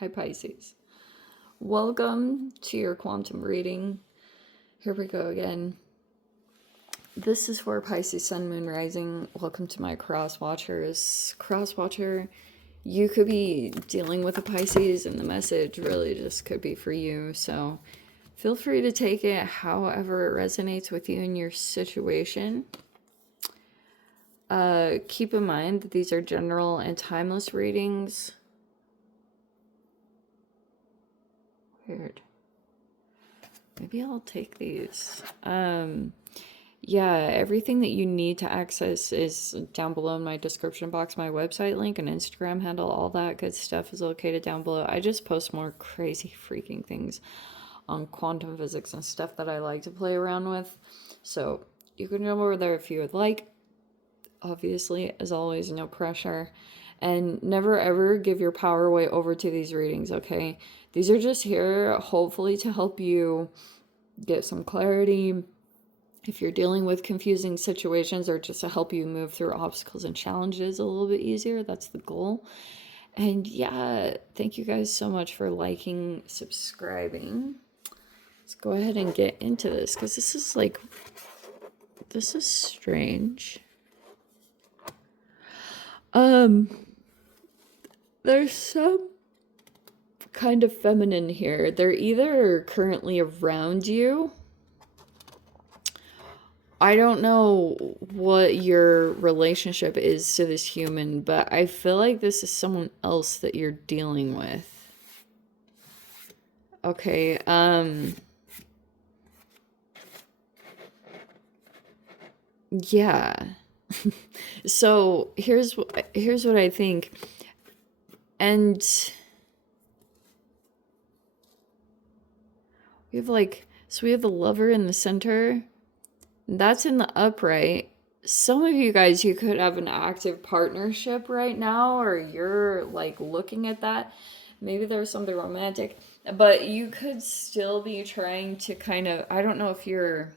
Hi Pisces. Welcome to your quantum reading. Here we go again. This is for Pisces Sun, Moon, Rising. Welcome to my cross watchers. Cross watcher, you could be dealing with a Pisces and the message really just could be for you. So feel free to take it however it resonates with you in your situation. Keep in mind that these are general and timeless readings. Weird. Maybe I'll take these. Yeah, everything that you need to access is down below in my description box. My website link and Instagram handle, all that good stuff is located down below. I just post more crazy freaking things on quantum physics and stuff that I like to play around with. So you can go over there if you would like. Obviously, as always, no pressure. And never ever give your power away over to these readings, okay? These are just here, hopefully, to help you get some clarity if you're dealing with confusing situations, or just to help you move through obstacles and challenges a little bit easier. That's the goal. And yeah, thank you guys so much for liking, subscribing. Let's go ahead and get into this, because this is strange. There's some kind of feminine here. They're either currently around you. I don't know what your relationship is to this human, but I feel like this is someone else that you're dealing with. Okay, yeah. So here's what I think. And we have we have the Lover in the center. That's in the upright. Some of you guys, you could have an active partnership right now, or you're looking at that. Maybe there's something romantic, but you could still be trying to kind of, I don't know if you're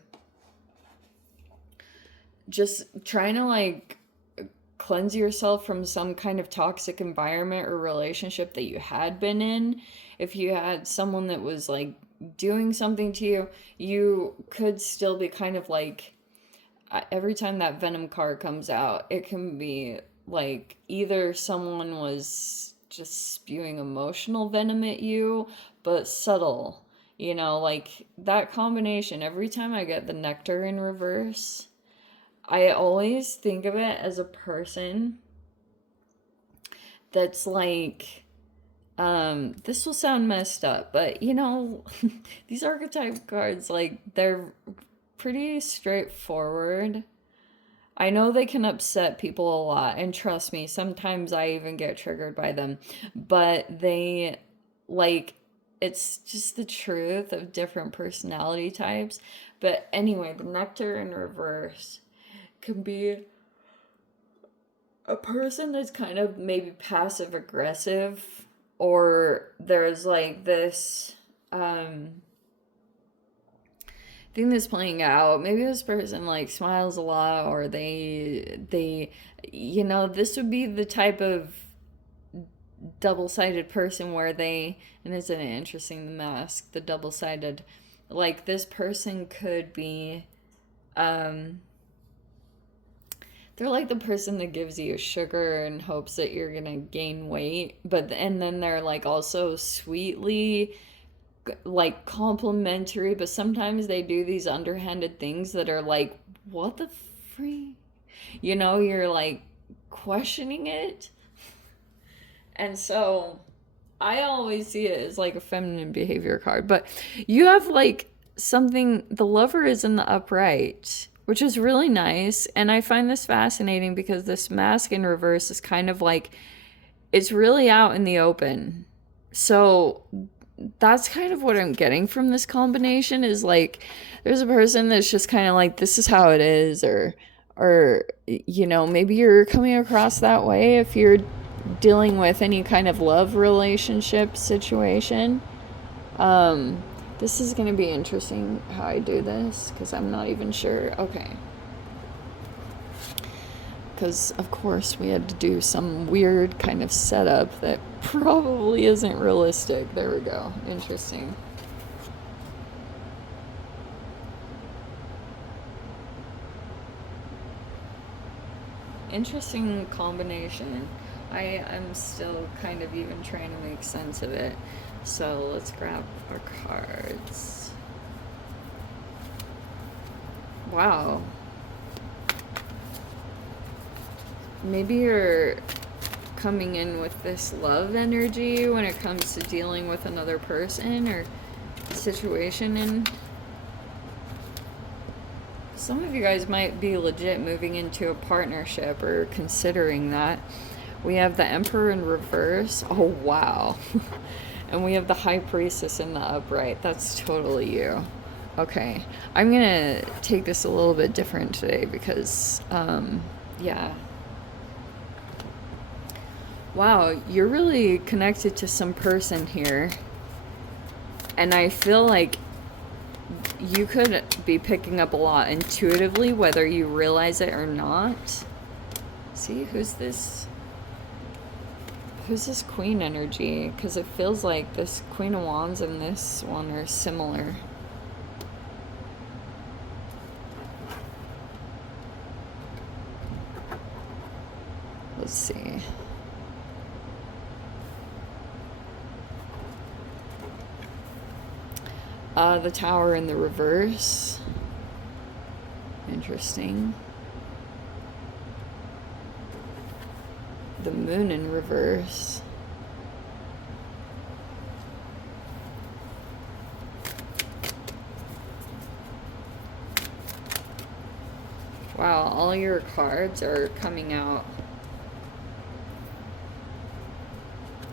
just trying to cleanse yourself from some kind of toxic environment or relationship that you had been in. If you had someone that was doing something to you, you could still be kind of every time that Venom card comes out, it can be either someone was just spewing emotional venom at you, but subtle, that combination. Every time I get the Nectar in reverse, I always think of it as a person that's this will sound messed up, but these archetype cards, they're pretty straightforward. I know they can upset people a lot, and trust me, sometimes I even get triggered by them, but they, it's just the truth of different personality types. But anyway, the Nectar in reverse can be a person that's kind of maybe passive aggressive, or there's this thing that's playing out. Maybe this person smiles a lot, or they this would be the type of double-sided person where and isn't it interesting, the mask, the double-sided, this person could be they're the person that gives you sugar and hopes that you're gonna gain weight, and then they're also sweetly complimentary, but sometimes they do these underhanded things that are what the free, you're questioning it. And so I always see it as a feminine behavior card. But you have something, the Lover is in the upright, which is really nice. And I find this fascinating because this Mask in reverse is kind of it's really out in the open. So that's kind of what I'm getting from this combination is there's a person that's just kind of this is how it is, or maybe you're coming across that way if you're dealing with any kind of love relationship situation. This is going to be interesting how I do this, because I'm not even sure. Okay. because of course we had to do some weird kind of setup that probably isn't realistic. There we go. Interesting. Interesting combination. I am still kind of even trying to make sense of it. So let's grab our cards. Wow. Maybe you're coming in with this love energy when it comes to dealing with another person or situation, and some of you guys might be legit moving into a partnership or considering that. We have the Emperor in reverse. Oh, wow. And we have the High Priestess in the upright. That's totally you. Okay. I'm going to take this a little bit different today because, yeah. Wow, you're really connected to some person here. And I feel like you could be picking up a lot intuitively, whether you realize it or not. See, who's this Queen energy? Because it feels like this Queen of Wands and this one are similar. Let's see. The Tower in the reverse. Interesting. The Moon in reverse. Wow, all your cards are coming out.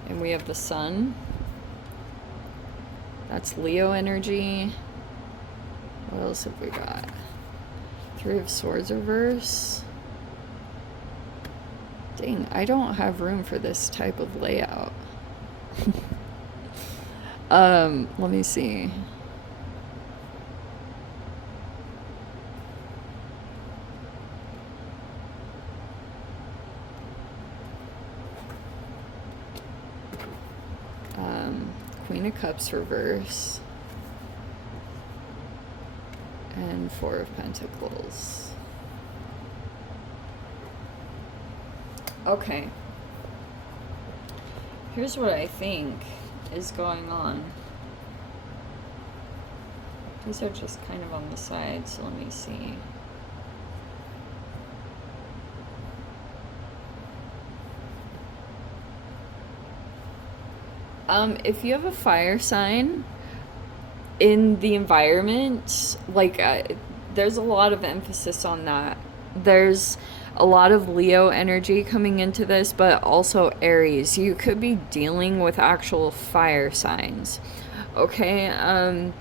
And we have the Sun. That's Leo energy. What else have we got? Three of Swords reverse. Dang, I don't have room for this type of layout. Let me see. Queen of Cups reverse. And Four of Pentacles. Okay. Here's what I think is going on. These are just kind of on the side, so let me see. If you have a fire sign in the environment, like, there's a lot of emphasis on that. There's a lot of Leo energy coming into this, but also Aries. You could be dealing with actual fire signs. Okay?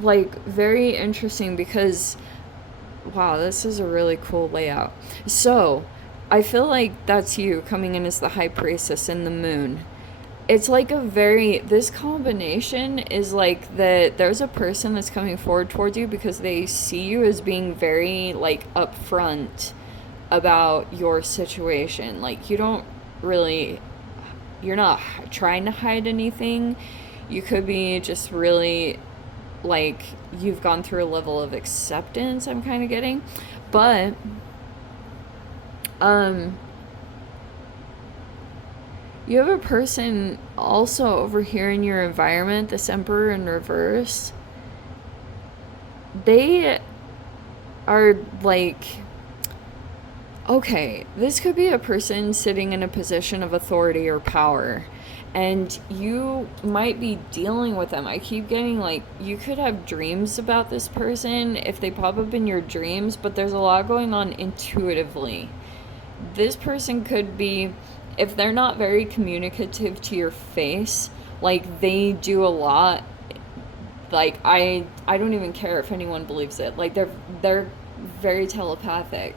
Like, very interesting because, wow, this is a really cool layout. So, I feel like that's you coming in as the High Priestess and the Moon. It's like this combination is like there's a person that's coming forward towards you because they see you as being very, like, upfront about your situation. Like, you're not trying to hide anything. You could be just really, like, you've gone through a level of acceptance, I'm kind of getting. But, you have a person also over here in your environment, this Emperor in reverse. They are like, okay, this could be a person sitting in a position of authority or power, and you might be dealing with them. I keep getting, like, you could have dreams about this person if they pop up in your dreams, but there's a lot going on intuitively. This person could be, if they're not very communicative to your face, like, they do a lot, like, I don't even care if anyone believes it. Like, they're very telepathic.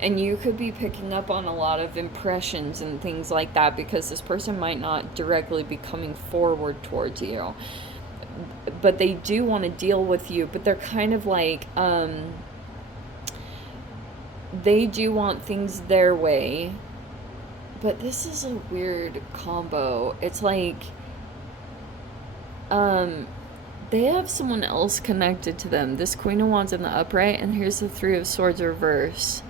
And you could be picking up on a lot of impressions and things like that because this person might not directly be coming forward towards you. But they do want to deal with you, but they're kind of like, they do want things their way, but this is a weird combo. It's like, um, they have someone else connected to them. This Queen of Wands in the upright, and here's the Three of Swords reverse.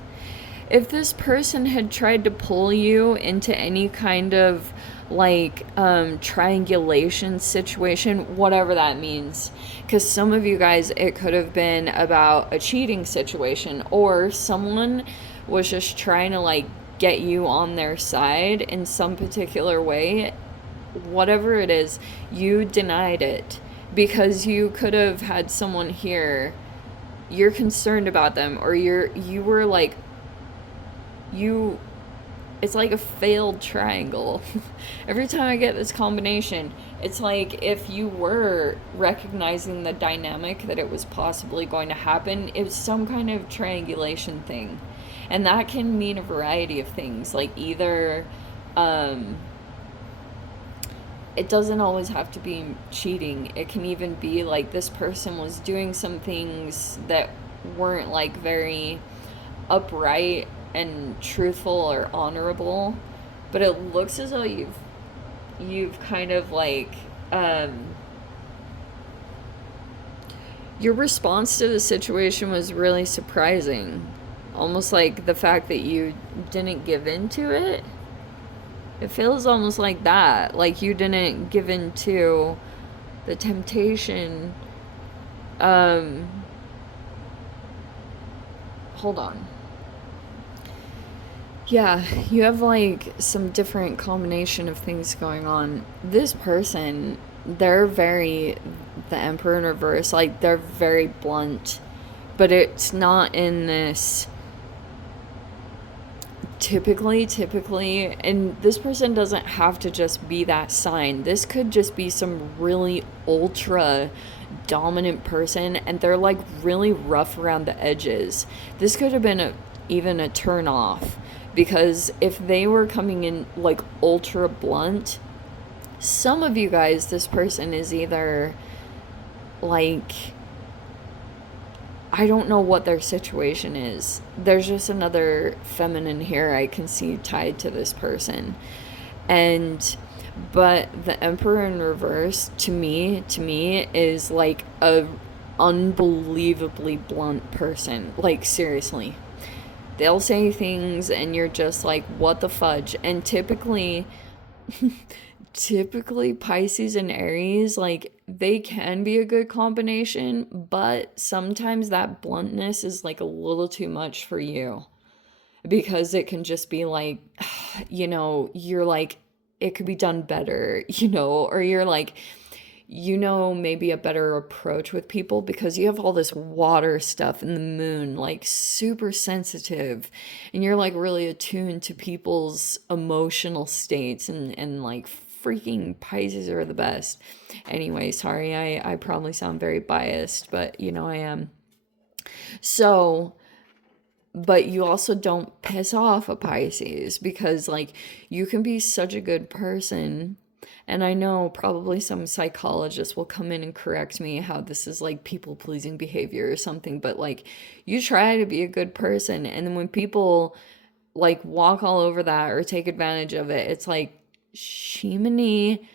If this person had tried to pull you into any kind of like triangulation situation, whatever that means, because some of you guys, it could have been about a cheating situation, or someone was just trying to like get you on their side in some particular way. Whatever it is, you denied it because you could have had someone here, you're concerned about them, or you were like, you, it's like a failed triangle. Every time I get this combination, it's like if you were recognizing the dynamic that it was possibly going to happen, it was some kind of triangulation thing. And that can mean a variety of things, like either it doesn't always have to be cheating. It can even be like this person was doing some things that weren't like very upright and truthful or honorable, but it looks as though you've kind of like your response to the situation was really surprising, almost like the fact that you didn't give in to it. It feels almost like that, like you didn't give in to the temptation. Hold on. Yeah, you have like some different combination of things going on. This person, they're very, the Emperor in reverse, like they're very blunt, but it's not in this typically, and this person doesn't have to just be that sign. This could just be some really ultra dominant person, and they're like really rough around the edges. This could have been even a turn off, because if they were coming in like ultra blunt, some of you guys, this person is either like, I don't know what their situation is. There's just another feminine here I can see tied to this person. And but the Emperor in reverse to me is like a unbelievably blunt person. Like seriously. They'll say things and you're just like, what the fudge? And typically Pisces and Aries, like they can be a good combination, but sometimes that bluntness is like a little too much for you, because it can just be like, you're like, it could be done better, or you're like, maybe a better approach with people because you have all this water stuff in the moon, like super sensitive, and you're like really attuned to people's emotional states, and like freaking Pisces are the best. Anyway, sorry, I probably sound very biased, but I am. So, but you also don't piss off a Pisces, because like you can be such a good person. And I know probably some psychologists will come in and correct me how this is like people pleasing behavior or something, but like you try to be a good person, and then when people like walk all over that or take advantage of it, it's like, shimony,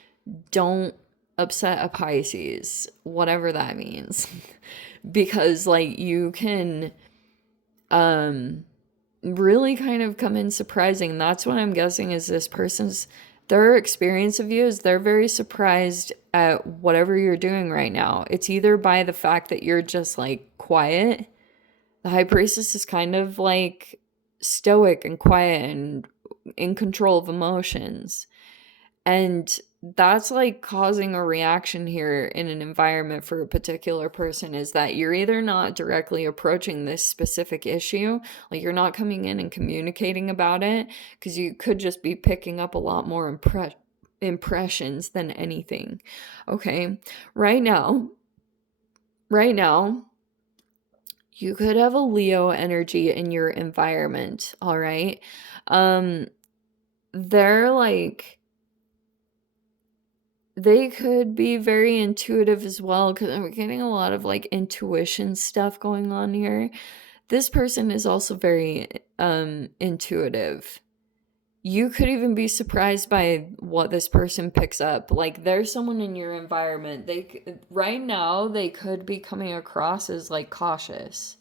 don't upset a Pisces, whatever that means. Because like you can really kind of come in surprising. That's what I'm guessing is this person's, their experience of you is they're very surprised at whatever you're doing right now. It's either by the fact that you're just like quiet. The High Priestess is kind of like stoic and quiet and in control of emotions. And that's like causing a reaction here in an environment for a particular person, is that you're either not directly approaching this specific issue, like you're not coming in and communicating about it, because you could just be picking up a lot more impressions than anything. Okay, right now, you could have a Leo energy in your environment, all right? They're like, they could be very intuitive as well, because I'm getting a lot of like intuition stuff going on here. this person is also very intuitive. You could even be surprised by what this person picks up. Like, there's someone in your environment, right now they could be coming across as like cautious,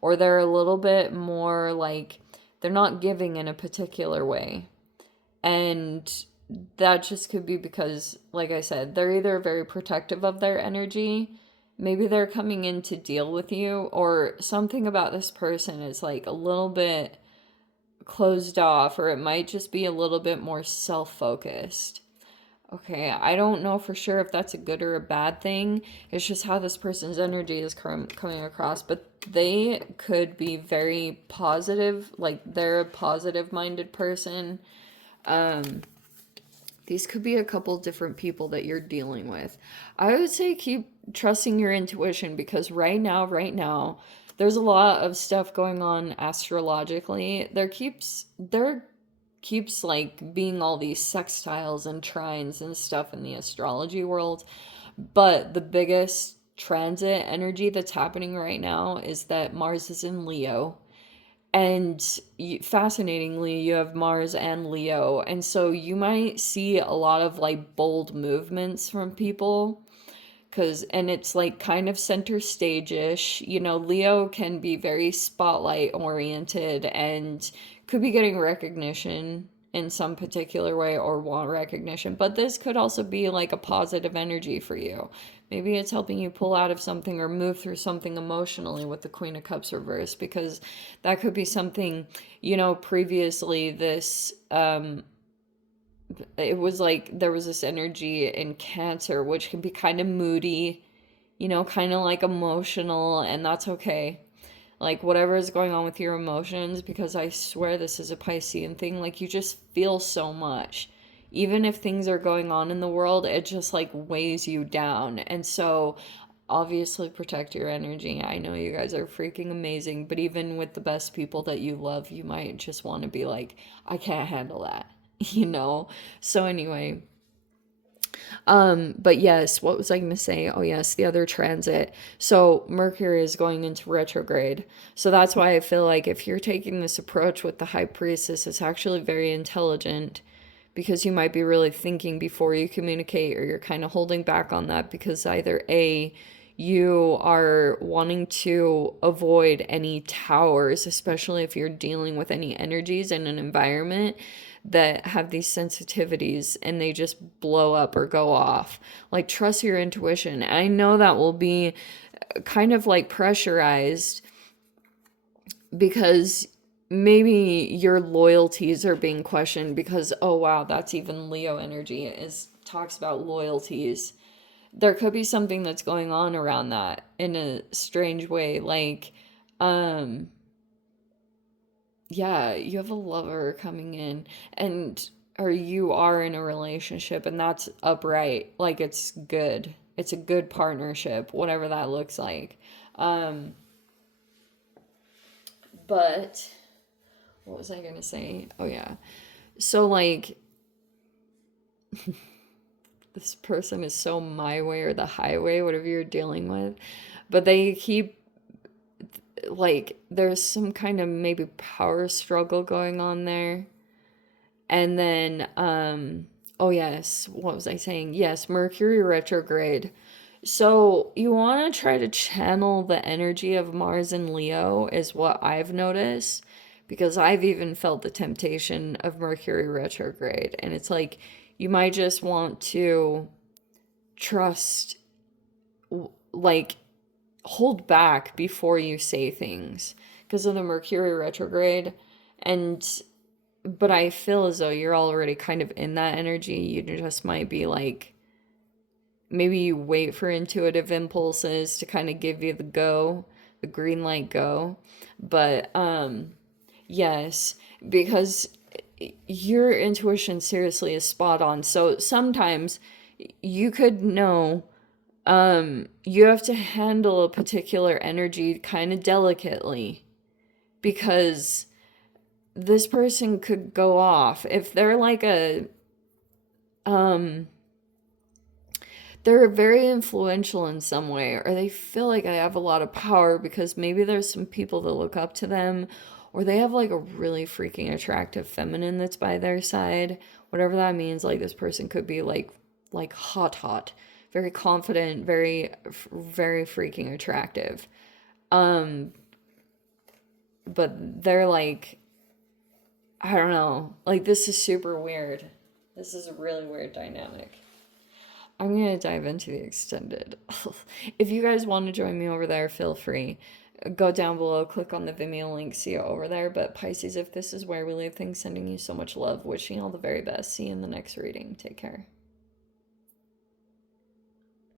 or they're a little bit more like they're not giving in a particular way. And that just could be because, like I said, they're either very protective of their energy, maybe they're coming in to deal with you, or something about this person is like a little bit closed off, or it might just be a little bit more self-focused. Okay, I don't know for sure if that's a good or a bad thing. It's just how this person's energy is coming across, but they could be very positive, like they're a positive-minded person. These could be a couple different people that you're dealing with. I would say keep trusting your intuition, because right now, there's a lot of stuff going on astrologically. There keeps like being all these sextiles and trines and stuff in the astrology world. But the biggest transit energy that's happening right now is that Mars is in Leo. And fascinatingly, you have Mars and Leo. And so you might see a lot of like bold movements from people. And it's like kind of center stage-ish. You know, Leo can be very spotlight oriented and could be getting recognition in some particular way or want recognition. But this could also be like a positive energy for you. Maybe it's helping you pull out of something or move through something emotionally with the Queen of Cups reversed, because that could be something, you know, previously this, it was like there was this energy in Cancer, which can be kind of moody, you know, kind of like emotional, and that's okay. Like, whatever is going on with your emotions, because I swear this is a Piscean thing, like, you just feel so much. Even if things are going on in the world, it just, like, weighs you down. And so, obviously, protect your energy. I know you guys are freaking amazing, but even with the best people that you love, you might just want to be like, I can't handle that, you know? So, anyway. But yes, what was I going to say? Oh yes, the other transit. So Mercury is going into retrograde. So that's why I feel like if you're taking this approach with the High Priestess, it's actually very intelligent, because you might be really thinking before you communicate, or you're kind of holding back on that because either A, you are wanting to avoid any towers, especially if you're dealing with any energies in an environment that have these sensitivities and they just blow up or go off. Like, trust your intuition. I know that will be kind of like pressurized, because maybe your loyalties are being questioned, because oh wow, that's even Leo energy, is talks about loyalties. There could be something that's going on around that in a strange way, like yeah, you have a lover coming in, and or you are in a relationship, and that's upright, like it's good, it's a good partnership, whatever that looks like. But what was I gonna say? Oh yeah, so like this person is so my way or the highway, whatever you're dealing with, but they keep, like, there's some kind of maybe power struggle going on there. And then oh yes, what was I saying? Yes, Mercury retrograde. So you want to try to channel the energy of Mars and Leo, is what I've noticed, because I've even felt the temptation of Mercury retrograde, and it's like you might just want to trust, like, hold back before you say things because of the Mercury retrograde. And but I feel as though you're already kind of in that energy. You just might be like, maybe you wait for intuitive impulses to kind of give you the green light go. But yes, because your intuition seriously is spot on. So sometimes you could know, you have to handle a particular energy kind of delicately, because this person could go off if they're like a they're very influential in some way, or they feel like I have a lot of power because maybe there's some people that look up to them, or they have like a really freaking attractive feminine that's by their side. Whatever that means, like this person could be like hot, very confident, very freaking attractive. But they're like, I don't know, like this is super weird. This is a really weird dynamic. I'm going to dive into the extended. If you guys want to join me over there, feel free. Go down below, click on the Vimeo link, see it over there. But Pisces, if this is where we leave things, sending you so much love, wishing you all the very best. See you in the next reading. Take care.